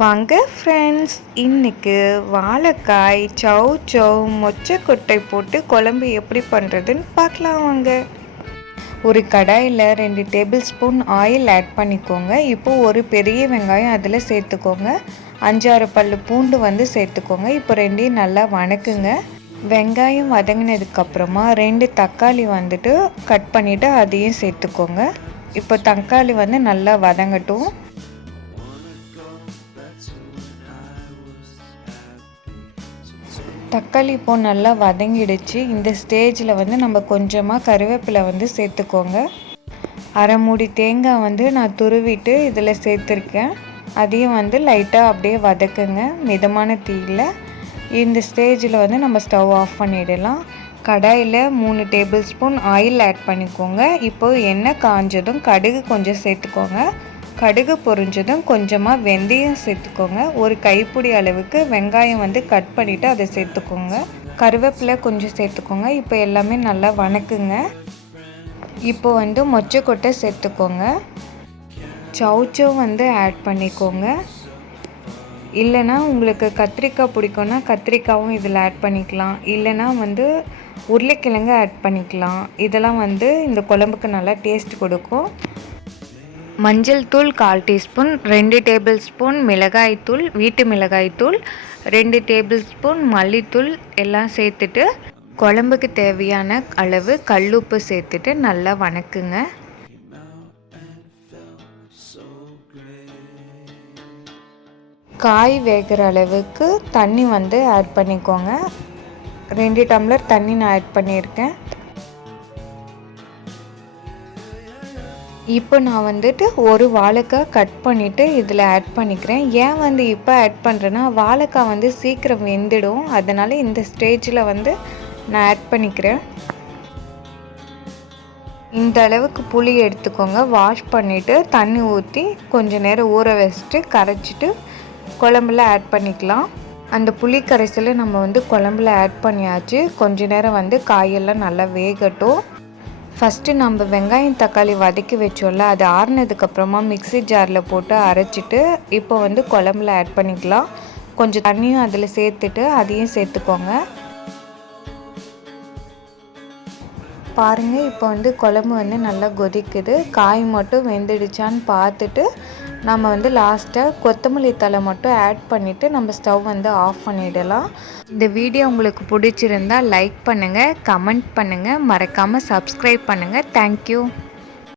வாங்க ஃப்ரெண்ட்ஸ், இன்றைக்கி வாழைக்காய் சௌ மொச்சக்கொட்டை போட்டு குழம்பு எப்படி பண்ணுறதுன்னு பார்க்கலாம் வாங்க. ஒரு கடாயில் 2 டேபிள் ஸ்பூன் ஆயில் ஆட் பண்ணிக்கோங்க. இப்போது ஒரு பெரிய வெங்காயம் அதில் சேர்த்துக்கோங்க. 5-6 பல்லு பூண்டு சேர்த்துக்கோங்க. இப்போ ரெண்டையும் நல்லா வணக்குங்க. வெங்காயம் வதங்கினதுக்கப்புறமா 2 தக்காளி கட் பண்ணிவிட்டு அதையும் சேர்த்துக்கோங்க. இப்போ தக்காளி நல்லா வதங்கட்டும். தக்காளி இப்போது நல்லா வதங்கிடுச்சு. இந்த ஸ்டேஜில் நம்ம கொஞ்சமாக கருவேப்பிலை சேர்த்துக்கோங்க. அரை மூடி தேங்காய் நான் துருவிட்டு இதில் சேர்த்துருக்கேன். அதையும் லைட்டாக அப்படியே வதக்குங்க மிதமான தீயில். இந்த ஸ்டேஜில் நம்ம ஸ்டவ் ஆஃப் பண்ணிடலாம். கடாயில் 3 டேபிள் ஸ்பூன் ஆயில் ஆட் பண்ணிக்கோங்க. இப்போது எண்ணெய் காஞ்சதும் கடுகு கொஞ்சம் சேர்த்துக்கோங்க. கடுகு பொரிஞ்சதும் கொஞ்சமாக வெந்தயம் சேர்த்துக்கோங்க. ஒரு கைப்பிடி அளவுக்கு வெங்காயம் கட் பண்ணிவிட்டு அதை சேர்த்துக்கோங்க. கருவேப்பிலை கொஞ்சம் சேர்த்துக்கோங்க. இப்போ எல்லாமே நல்லா வணக்குங்க. இப்போ மொச்சக்கொட்டை சேர்த்துக்கோங்க. சௌ ஆட் பண்ணிக்கோங்க. இல்லைனா உங்களுக்கு கத்திரிக்காய் பிடிக்கும்னா கத்திரிக்காயும் இதில் ஆட் பண்ணிக்கலாம். இல்லைனா உருளைக்கிழங்கு ஆட் பண்ணிக்கலாம். இதெல்லாம் இந்த குழம்புக்கு நல்லா டேஸ்ட் கொடுக்கும். மஞ்சள் தூள் 1/4 டீஸ்பூன், 2 டேபிள் ஸ்பூன் மிளகாய்த்தூள், வீட்டு மிளகாய்த்தூள், 2 டேபிள் ஸ்பூன் மல்லித்தூள் எல்லாம் சேர்த்துட்டு குழம்புக்கு தேவையான அளவு கல்லுப்பு சேர்த்துட்டு நல்லா வணக்குங்க. காய் வேகிற அளவுக்கு தண்ணி ஆட் பண்ணிக்கோங்க. 2 டம்ளர் தண்ணி நான் ஆட் பண்ணியிருக்கேன். இப்போ நான் ஒரு வாழைக்காய் கட் பண்ணிவிட்டு இதில் ஆட் பண்ணிக்கிறேன். ஏன் இப்போ ஆட் பண்ணுறேன்னா வாழைக்காய் சீக்கிரம் வெந்துடும். அதனால் இந்த ஸ்டேஜில் நான் ஆட் பண்ணிக்கிறேன். இந்த அளவுக்கு புளி எடுத்துக்கோங்க. வாஷ் பண்ணிவிட்டு தண்ணி ஊற்றி கொஞ்சம் நேரம் ஊற வச்சுட்டு கரைச்சிட்டு குழம்புல ஆட் பண்ணிக்கலாம். அந்த புளி கரைசலை நம்ம குழம்புல ஆட் பண்ணியாச்சு. கொஞ்ச நேரம் காயெல்லாம் நல்லா வேகட்டும். ஃபஸ்ட்டு நம்ம வெங்காயம் தக்காளி வதக்கி வச்சோம்ல, அது ஆறுனதுக்கப்புறமா மிக்ஸி ஜாரில் போட்டு அரைச்சிட்டு இப்போ குழம்புல ஆட் பண்ணிக்கலாம். கொஞ்சம் தண்ணியும் அதில் சேர்த்துட்டு அதையும் சேர்த்துக்கோங்க. பாருங்கள், இப்போ குழம்பு நல்லா கொதிக்குது. காய் மட்டும் வெந்துடுச்சான்னு பார்த்துட்டு நம்ம லாஸ்ட்டாக கொத்தமல்லி தழை மட்டும் ஆட் பண்ணிவிட்டு நம்ம ஸ்டவ் ஆஃப் பண்ணிடலாம். இந்த வீடியோ உங்களுக்கு பிடிச்சிருந்தால் லைக் பண்ணுங்கள், கமெண்ட் பண்ணுங்கள், மறக்காமல் சப்ஸ்கிரைப் பண்ணுங்கள். தேங்க்யூ.